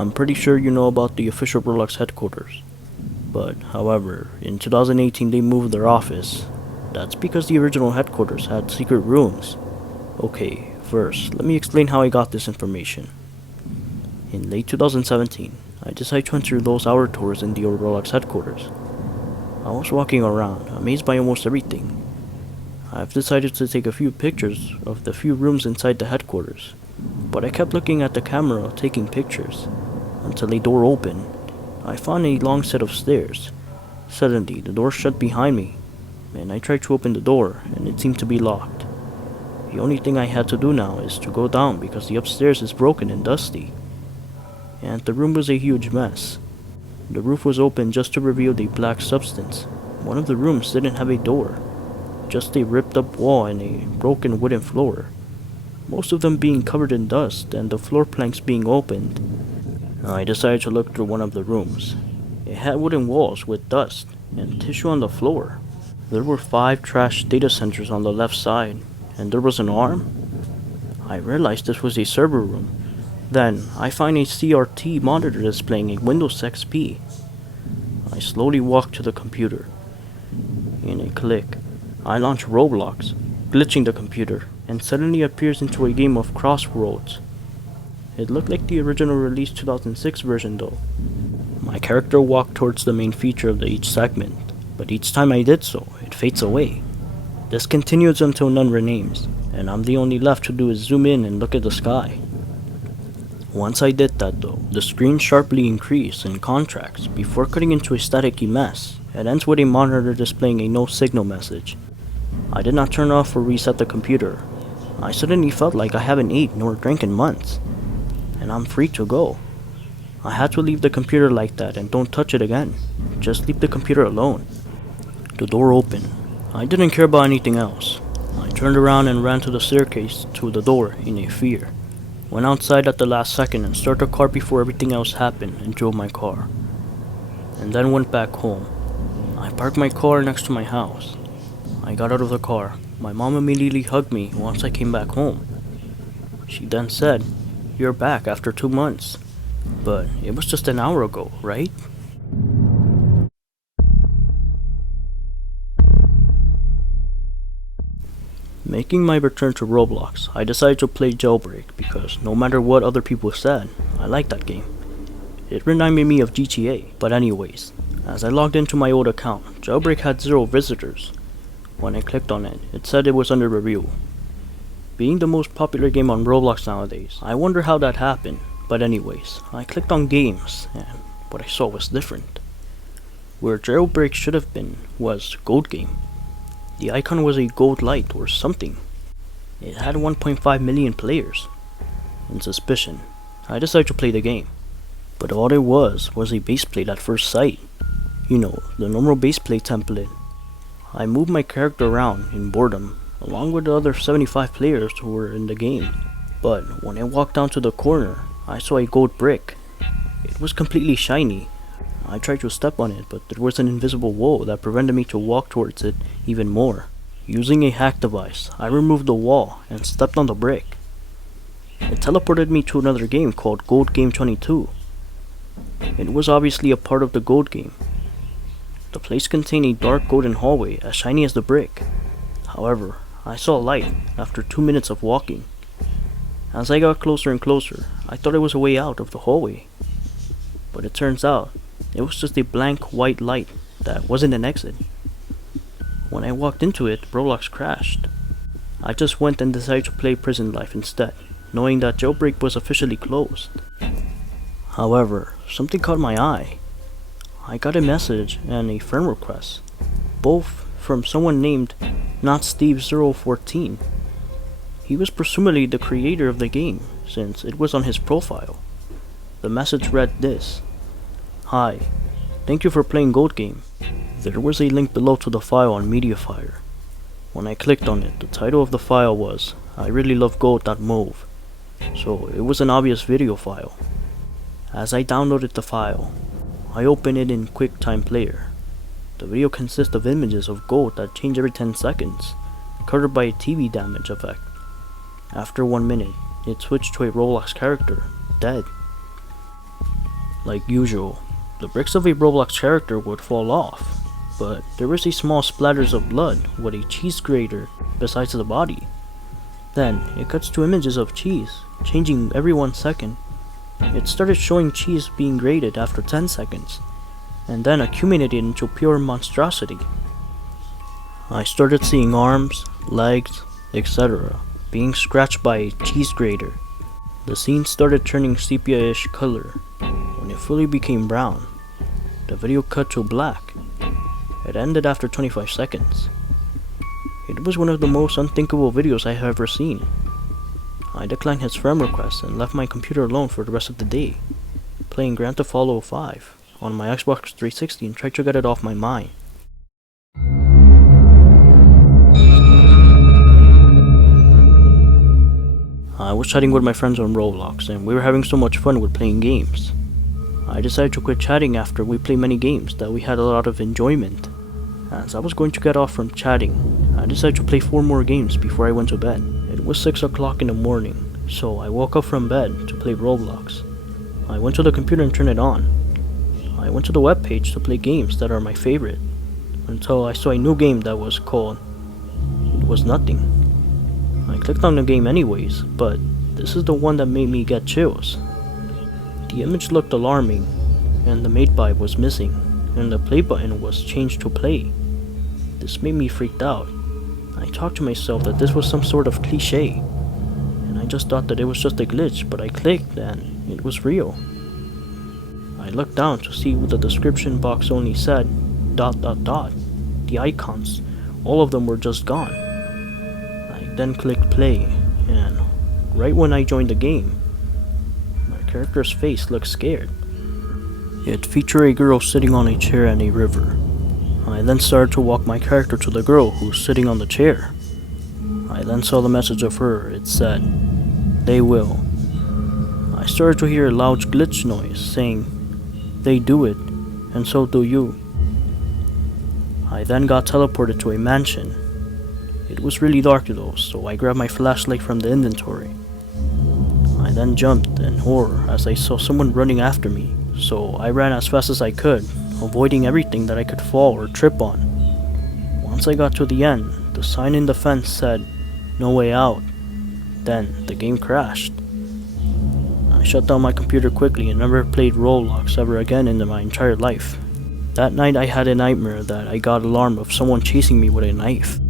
I'm pretty sure you know about the official ROBLOX headquarters. But, however, in 2018 they moved their office. That's because the original headquarters had secret rooms. Okay, first, let me explain how I got this information. In late 2017, I decided to enter those hour tours in the ROBLOX headquarters. I was walking around, amazed by almost everything. I've decided to take a few pictures of the few rooms inside the headquarters, but I kept looking at the camera taking pictures, until a door opened. I found a long set of stairs. Suddenly, the door shut behind me, and I tried to open the door, and it seemed to be locked. The only thing I had to do now is to go down because the upstairs is broken and dusty, and the room was a huge mess. The roof was open just to reveal the black substance. One of the rooms didn't have a door, just a ripped up wall and a broken wooden floor, most of them being covered in dust and the floor planks being opened. I decided to look through one of the rooms. It had wooden walls with dust and tissue on the floor. There were 5 trash data centers on the left side, and there was an arm. I realized this was a server room. Then, I find a CRT monitor displaying a Windows XP. I slowly walked to the computer. In a click, I launch ROBLOX, glitching the computer, and suddenly appears into a game of Crossroads. It looked like the original release 2006 version though. My character walked towards the main feature of each segment, but each time I did so, it fades away. This continues until none renames, and I'm the only left to do is zoom in and look at the sky. Once I did that though, the screen sharply increased in contrast before cutting into a staticky mess. It ends with a monitor displaying a no signal message. I did not turn off or reset the computer. I suddenly felt like I haven't ate nor drank in months, and I'm free to go. I had to leave the computer like that and don't touch it again. Just leave the computer alone. The door opened. I didn't care about anything else. I turned around and ran to the staircase to the door in a fear. Went outside at the last second and started the car before everything else happened and drove my car. And then went back home. I parked my car next to my house. I got out of the car. My mom immediately hugged me once I came back home. She then said, "You're back after 2 months. But it was just an hour ago, right?" Making my return to ROBLOX, I decided to play Jailbreak because no matter what other people said, I liked that game. It reminded me of GTA, but anyways, as I logged into my old account, Jailbreak had 0 visitors. When I clicked on it, it said it was under review. Being the most popular game on ROBLOX nowadays, I wonder how that happened, but anyways, I clicked on games, and what I saw was different. Where Jailbreak should have been was Gold Game. The icon was a gold light or something. It had 1.5 million players. In suspicion, I decided to play the game. But all it was a base plate at first sight. You know, the normal base plate template. I moved my character around in boredom, along with the other 75 players who were in the game. But when I walked down to the corner, I saw a gold brick. It was completely shiny. I tried to step on it, but there was an invisible wall that prevented me to walk towards it even more. Using a hack device, I removed the wall and stepped on the brick. It teleported me to another game called Gold Game 22. It was obviously a part of the Gold Game. The place contained a dark golden hallway as shiny as the brick. However, I saw light after 2 minutes of walking. As I got closer and closer, I thought it was a way out of the hallway. But it turns out, it was just a blank white light that wasn't an exit. When I walked into it, ROBLOX crashed. I just went and decided to play Prison Life instead, knowing that Jailbreak was officially closed. However, something caught my eye. I got a message and a friend request, both from someone named NotSteve014. He was presumably the creator of the game, since it was on his profile. The message read this: "Hi, thank you for playing Gold Game." There was a link below to the file on Mediafire. When I clicked on it, the title of the file was "I really love gold.mov," so it was an obvious video file. As I downloaded the file, I opened it in QuickTime Player. The video consists of images of gold that change every 10 seconds, covered by a TV damage effect. After 1 minute, it switched to a ROBLOX character, dead. Like usual, the bricks of a Roblox character would fall off, but there was a small splatters of blood with a cheese grater besides the body. Then it cuts to images of cheese, changing every 1 second. It started showing cheese being grated after 10 seconds, and then accumulated into pure monstrosity. I started seeing arms, legs, etc. being scratched by a cheese grater. The scene started turning sepia-ish color. When it fully became brown, the video cut to black. It ended after 25 seconds. It was one of the most unthinkable videos I have ever seen. I declined his friend request and left my computer alone for the rest of the day, playing Grand Theft Auto 5 on my Xbox 360 and tried to get it off my mind. I was chatting with my friends on Roblox and we were having so much fun with playing games. I decided to quit chatting after we played many games that we had a lot of enjoyment. As I was going to get off from chatting, I decided to play 4 more games before I went to bed. It was 6 o'clock in the morning, so I woke up from bed to play Roblox. I went to the computer and turned it on. I went to the webpage to play games that are my favorite, until I saw a new game that was called It Was Nothing. I clicked on the game anyways, but this is the one that made me get chills. The image looked alarming, and the mate vibe was missing, and the play button was changed to play. This made me freaked out. I talked to myself that this was some sort of cliche, and I just thought that it was just a glitch, but I clicked and it was real. I looked down to see what the description box only said ... The icons, all of them were just gone. I then clicked play, and right when I joined the game, my character's face looked scared. It featured a girl sitting on a chair in a river. I then started to walk my character to the girl who's sitting on the chair. I then saw the message of her. It said, "They will." I started to hear a loud glitch noise saying, "They do it, and so do you." I then got teleported to a mansion. It was really dark though, so I grabbed my flashlight from the inventory. I then jumped in horror as I saw someone running after me, so I ran as fast as I could, avoiding everything that I could fall or trip on. Once I got to the end, the sign in the fence said, "No way out." Then the game crashed. I shut down my computer quickly and never played Roblox ever again in my entire life. That night I had a nightmare that I got alarm of someone chasing me with a knife.